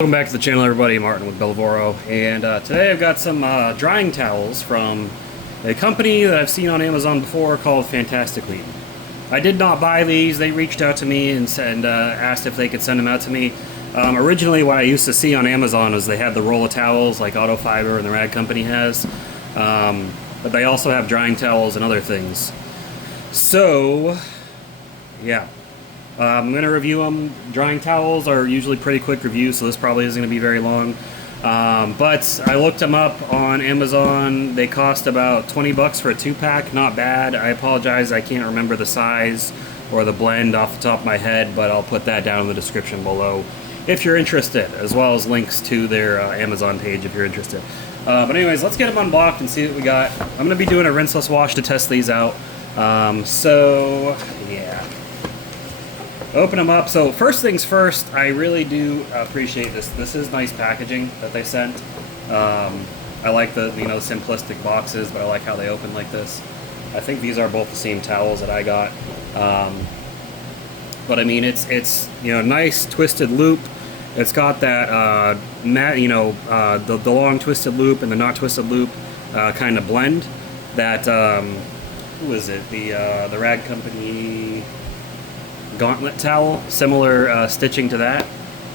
Welcome back to the channel, everybody. Martin with Belvoro, and today I've got some drying towels from a company that I've seen on Amazon before called Fantasticlean. I did not buy these. They reached out to me and asked if they could send them out to me. Originally, what I used to see on Amazon was they had the roll of towels like Auto Fiber and the Rag Company has, but they also have drying towels and other things. So, yeah. I'm going to review them. Drying towels are usually pretty quick reviews, so this probably isn't going to be very long. But I looked them up on Amazon. They cost about 20 bucks for a 2-pack. Not bad. I apologize, I can't remember the size or the blend off the top of my head, but I'll put that down in the description below if you're interested, as well as links to their Amazon page if you're interested. But anyways, let's get them unboxed and see what we got. I'm going to be doing a rinseless wash to test these out. So, yeah. Open them up. So first things first, I really do appreciate this. This is nice packaging that they sent. I like the simplistic boxes, but I like how they open like this. I think these are both the same towels that I got. But I mean, it's nice twisted loop. It's got that the long twisted loop and the not twisted loop kind of blend. That who is it? The Rag Company gauntlet towel, similar stitching to that,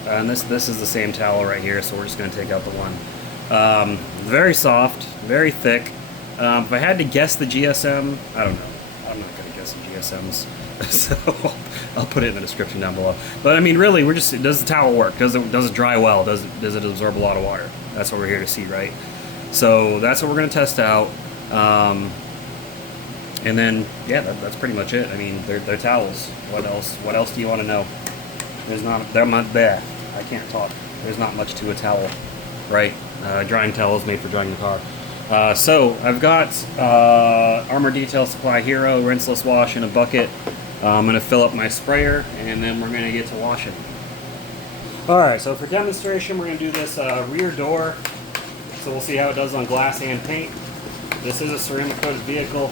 and this is the same towel right here, so we're just going to take out the one. Very soft, very thick. If I had to guess the GSM, I don't know. I'm not going to guess the GSMs, so I'll put it in the description down below. But I mean, really, does the towel work? Does it dry well? Does it absorb a lot of water? That's what we're here to see, right? So that's what we're going to test out. And then, yeah, that's pretty much it. I mean, they're towels. What else? What else do you want to know? They're not there. I can't talk. There's not much to a towel, right? Drying towel is made for drying the car. So I've got Armor Detail Supply Hero rinseless wash in a bucket. I'm going to fill up my sprayer, and then we're going to get to washing. All right. So for demonstration, we're going to do this rear door. So we'll see how it does on glass and paint. This is a ceramic coated vehicle.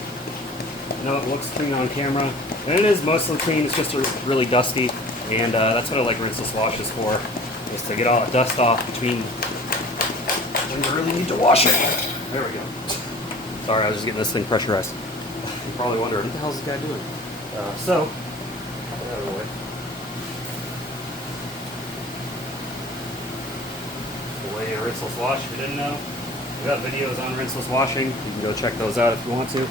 I know it looks clean on camera, and it is mostly clean. It's just really dusty, and that's what I like rinseless washes for, is to get all the dust off between when you really need to wash it. There we go. Sorry, I was just getting this thing pressurized. You're probably wondering, what the hell is this guy doing? So, get that out of the way. The way a rinseless wash, if you didn't know. We got videos on rinseless washing. You can go check those out if you want to.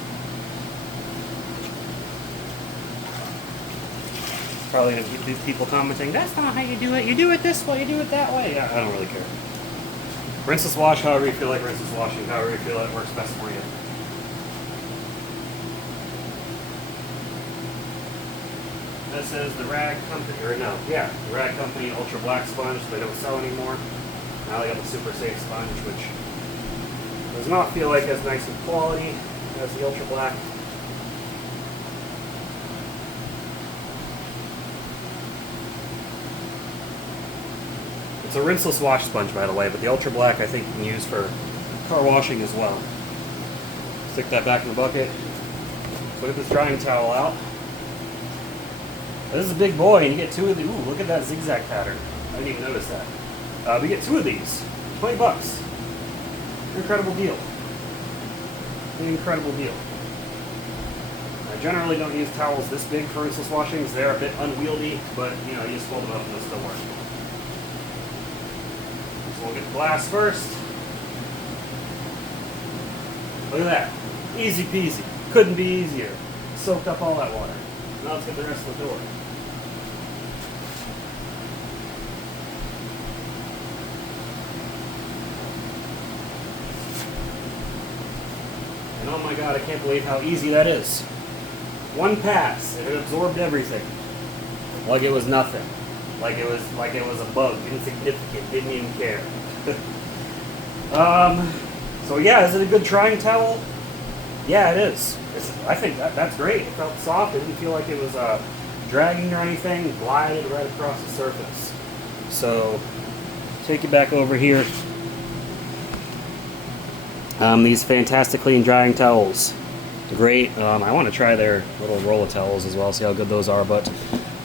Probably going to be people commenting, that's not how you do it. You do it this way, you do it that way. Yeah, I don't really care. Rinseless wash however you feel like rinseless washing, however you feel like it works best for you. This is the Rag Company, the Rag Company Ultra Black Sponge they don't sell anymore. Now they got the Super Safe Sponge, which does not feel like as nice of quality as the Ultra Black. It's a rinseless wash sponge, by the way, but the Ultra Black I think you can use for car washing as well. Stick that back in the bucket. Put this drying towel out. This is a big boy, and you get 2 of these. Ooh, look at that zigzag pattern. I didn't even notice that. We get 2 of these. 20 bucks. Incredible deal. An incredible deal. I generally don't use towels this big for rinseless washings. They're a bit unwieldy, but you just fold them up and they'll still work. So we'll get the glass first. Look at that. Easy peasy. Couldn't be easier. Soaked up all that water. Now let's get the rest of the door. And oh my god, I can't believe how easy that is. One pass, and it absorbed everything. Like it was nothing. Like it was a bug, insignificant, didn't even care. So yeah, is it a good drying towel? Yeah, it is. I think that's great. It felt soft. It didn't feel like it was dragging or anything. It glided right across the surface. So take it back over here. These Fantasticlean drying towels. Great. I want to try their little roll of towels as well, see how good those are, but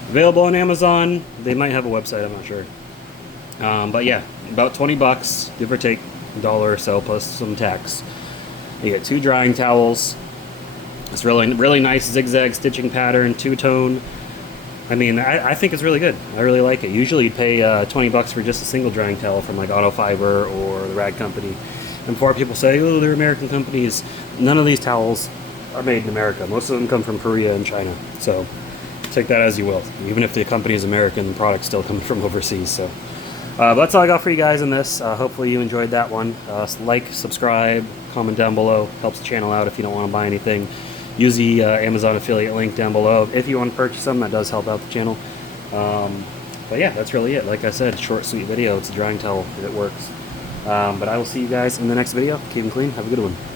available on Amazon. They might have a website, I'm not sure. But yeah, about 20 bucks, give or take a dollar or so plus some tax. You get 2 drying towels. It's really nice zigzag stitching pattern, two-tone. I mean, I think it's really good. I really like it. Usually you'd pay 20 bucks for just a single drying towel from like Auto Fiber or the Rag Company. And before people say, oh, they're American companies, none of these towels are made in America. Most of them come from Korea and China. So take that as you will. Even if the company is American, the product's still coming from overseas. So but that's all I got for you guys in this. Hopefully you enjoyed that one. Like, subscribe, comment down below. Helps the channel out if you don't want to buy anything. Use the Amazon affiliate link down below if you want to purchase them. That does help out the channel. But yeah, that's really it. Like I said, short, sweet video. It's a drying towel if it works. But I will see you guys in the next video. Keep them clean. Have a good one.